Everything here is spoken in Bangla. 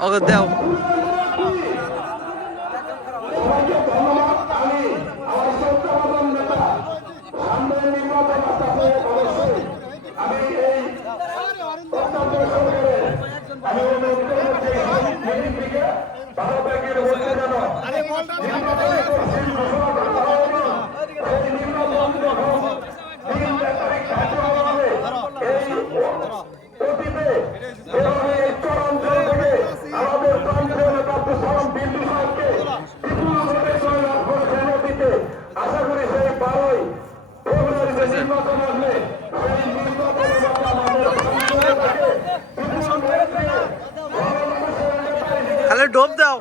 ওকে দাও। সবাইকে ধন্যবাদ হিসেবে খালি ডোব দাও।